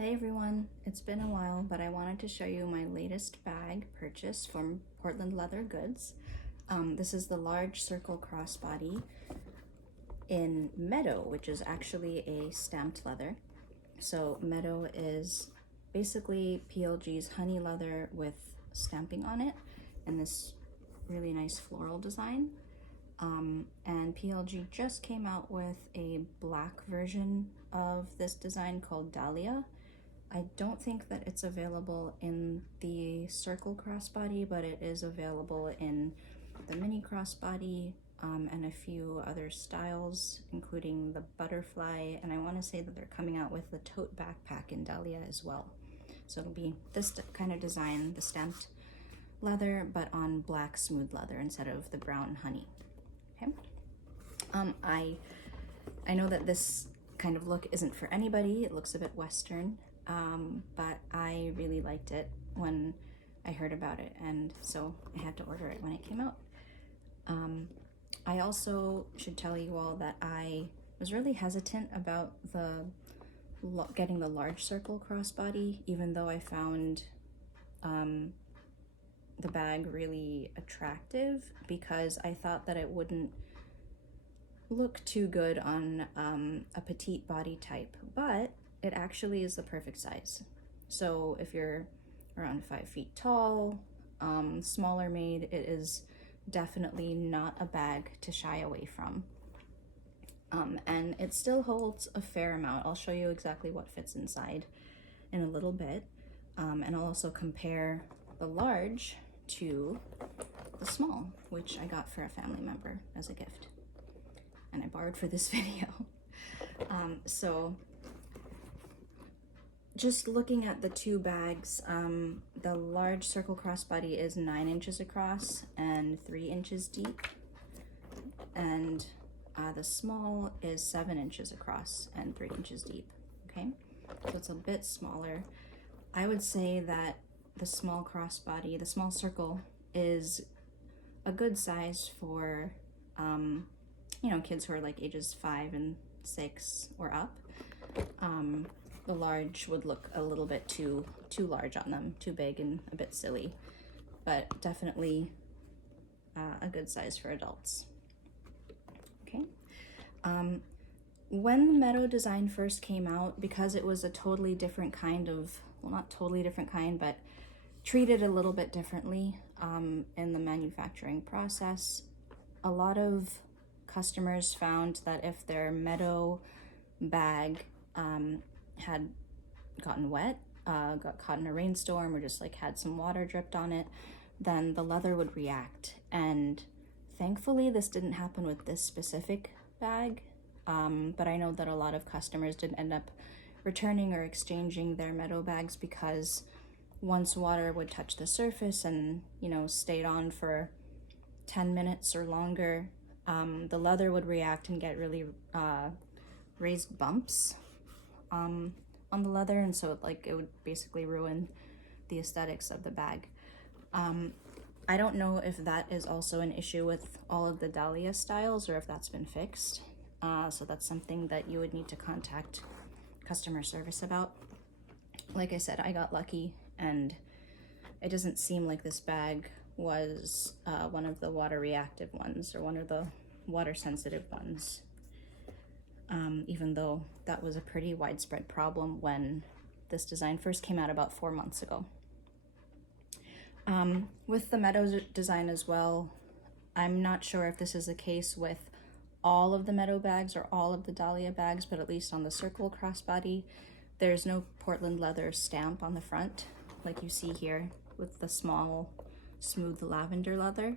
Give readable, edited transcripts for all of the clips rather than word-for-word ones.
Hey everyone, it's been a while, but I wanted to show you my latest bag purchase from Portland Leather Goods. This is the large circle crossbody in Meadow, which is actually a stamped leather. So Meadow is basically PLG's honey leather with stamping on it and this really nice floral design. And PLG just came out with a black version of this design called Dahlia. I don't think that it's available in the circle crossbody, but it is available in the mini crossbody and a few other styles, including the butterfly. And I want to say that they're coming out with the tote backpack in Dahlia as well. So it'll be this kind of design, the stamped leather, but on black smooth leather instead of the brown honey. Okay. I know that this kind of look isn't for anybody. It looks a bit Western. But I really liked it when I heard about it, and so I had to order it when it came out. I also should tell you all that I was really hesitant about getting the large circle crossbody, even though I found the bag really attractive, because I thought that it wouldn't look too good on a petite body type, but it actually is the perfect size. So if you're around 5 feet tall, smaller made, it is definitely not a bag to shy away from. And it still holds a fair amount. I'll show you exactly what fits inside in a little bit. And I'll also compare the large to the small, which I got for a family member as a gift. And I borrowed for this video. So just looking at the two bags, the large circle crossbody is 9 inches across and 3 inches deep, and the small is 7 inches across and 3 inches deep. Okay, so it's a bit smaller. I would say that the small crossbody, the small circle, is a good size for kids who are like ages 5 and 6 or up. The large would look a little bit too large on them, too big and a bit silly, but definitely a good size for adults. Okay. When the Meadow design first came out, because it was a totally different kind of, well, not totally different kind, but treated a little bit differently in the manufacturing process, a lot of customers found that if their Meadow bag had gotten wet, got caught in a rainstorm, or just like had some water dripped on it, then the leather would react. And thankfully this didn't happen with this specific bag, but I know that a lot of customers did end up returning or exchanging their Meadow bags, because once water would touch the surface and stayed on for 10 minutes or longer, the leather would react and get really raised bumps on the leather, and so it would basically ruin the aesthetics of the bag. I don't know if that is also an issue with all of the Dahlia styles, or if that's been fixed. So that's something that you would need to contact customer service about. Like I said, I got lucky, and it doesn't seem like this bag was one of the water reactive ones or one of the water sensitive ones. Even though that was a pretty widespread problem when this design first came out about 4 months ago. With the Meadow design as well, I'm not sure if this is the case with all of the Meadow bags or all of the Dahlia bags, but at least on the circle crossbody, there's no Portland leather stamp on the front, like you see here with the small, smooth lavender leather.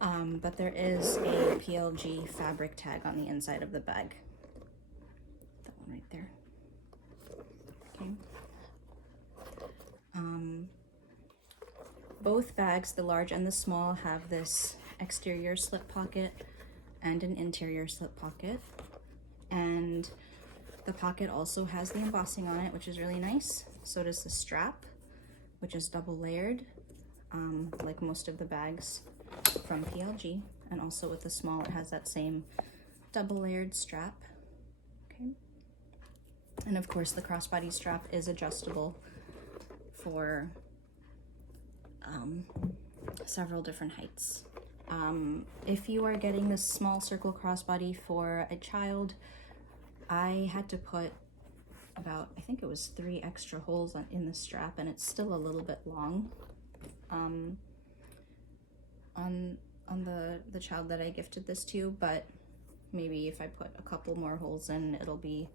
But there is a PLG fabric tag on the inside of the bag. That one right there. Okay. Both bags, the large and the small, have this exterior slip pocket and an interior slip pocket. And the pocket also has the embossing on it, which is really nice. So does the strap, which is double layered, like most of the bags from PLG. And also with the small, it has that same double layered strap. Okay. And of course the crossbody strap is adjustable for several different heights. If you are getting a small circle crossbody for a child, I had to put about, I think it was 3 extra holes in the strap, and it's still a little bit long on the child that I gifted this to, but maybe if I put a couple more holes in, it'll be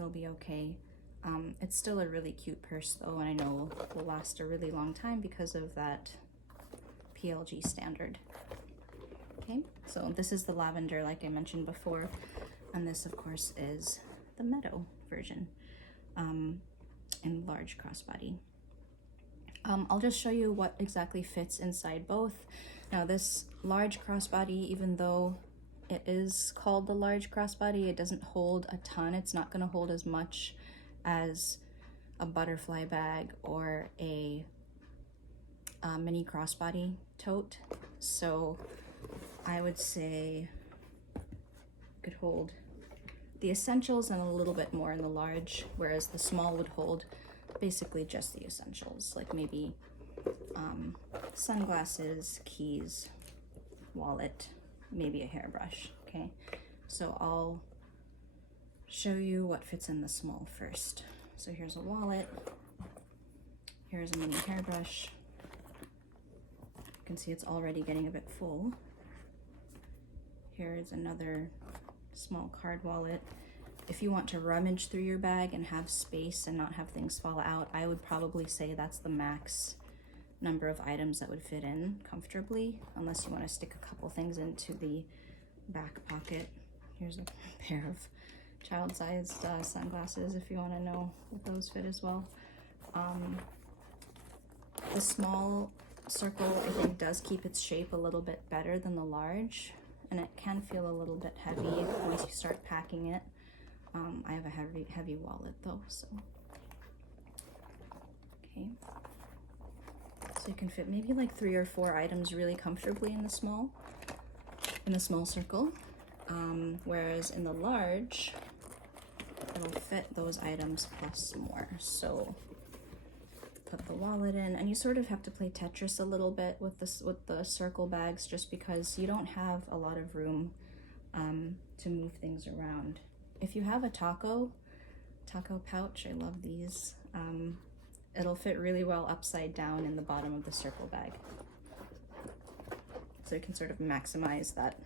okay. It's still a really cute purse though, and I know will last a really long time because of that PLG standard. Okay, so this is the lavender like I mentioned before, and this of course is the Meadow version in large crossbody. I'll just show you what exactly fits inside both. Now this large crossbody, even though it is called the large crossbody, it doesn't hold a ton. It's not going to hold as much as a butterfly bag or a mini crossbody tote. So I would say it could hold the essentials and a little bit more in the large, whereas the small would hold basically just the essentials, like maybe sunglasses, keys, wallet, maybe a hairbrush. Okay, so I'll show you what fits in the small first. So here's a wallet, here's a mini hairbrush. You can see it's already getting a bit full. Here's another small card wallet. If you want to rummage through your bag and have space and not have things fall out, I would probably say that's the max number of items that would fit in comfortably, unless you want to stick a couple things into the back pocket. Here's a pair of child-sized sunglasses if you want to know if those fit as well. The small circle, I think, does keep its shape a little bit better than the large, and it can feel a little bit heavy once you start packing it. I have a heavy wallet though, so okay. So you can fit maybe like 3 or 4 items really comfortably in the small circle, whereas in the large, it'll fit those items plus more. So put the wallet in, and you sort of have to play Tetris a little bit with the circle bags, just because you don't have a lot of room to move things around. If you have a taco pouch, I love these. It'll fit really well upside down in the bottom of the circle bag. So you can sort of maximize that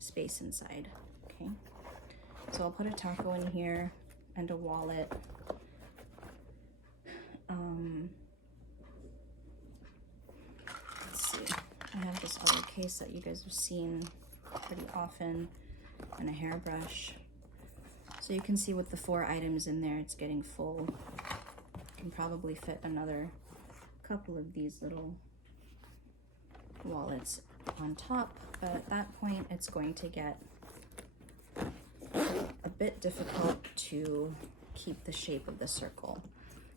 space inside, okay? So I'll put a taco in here and a wallet. Let's see, I have this other case that you guys have seen pretty often, and a hairbrush. So you can see with the 4 items in there, it's getting full. You can probably fit another couple of these little wallets on top, but at that point it's going to get a bit difficult to keep the shape of the circle.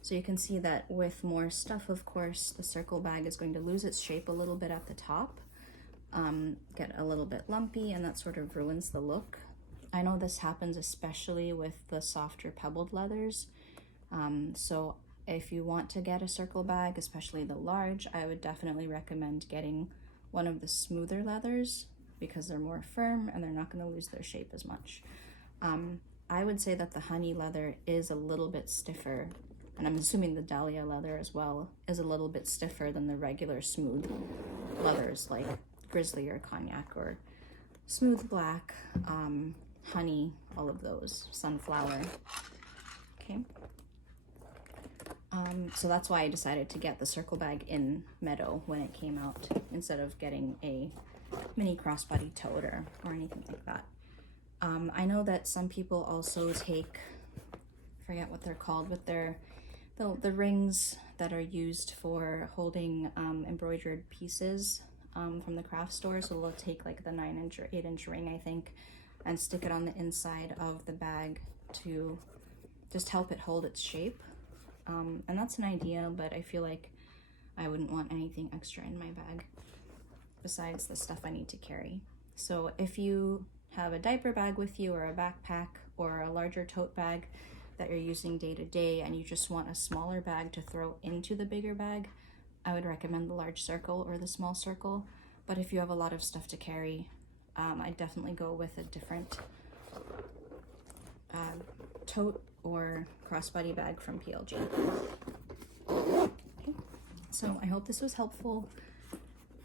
So you can see that with more stuff, of course, the circle bag is going to lose its shape a little bit at the top, get a little bit lumpy, and that sort of ruins the look. I know this happens especially with the softer pebbled leathers. So if you want to get a circle bag, especially the large, I would definitely recommend getting one of the smoother leathers, because they're more firm and they're not going to lose their shape as much. I would say that the honey leather is a little bit stiffer, and I'm assuming the dahlia leather as well is a little bit stiffer than the regular smooth leathers like grizzly or cognac or smooth black, honey, all of those, sunflower. Okay. So that's why I decided to get the circle bag in Meadow when it came out, instead of getting a mini crossbody tote or anything like that. I know that some people also take, I forget what they're called, but they're the rings that are used for holding embroidered pieces from the craft store. So they'll take like the 9-inch or 8-inch ring, I think, and stick it on the inside of the bag to just help it hold its shape. And that's an idea, but I feel like I wouldn't want anything extra in my bag besides the stuff I need to carry. So if you have a diaper bag with you, or a backpack, or a larger tote bag, that you're using day to day and you just want a smaller bag to throw into the bigger bag, I would recommend the large circle or the small circle. But if you have a lot of stuff to carry, I'd definitely go with a different tote or crossbody bag from PLG. Okay. So I hope this was helpful,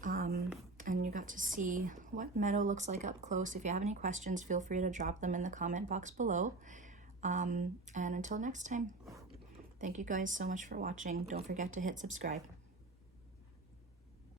and you got to see what Meadow looks like up close. If you have any questions, feel free to drop them in the comment box below. And until next time, thank you guys so much for watching. Don't forget to hit subscribe.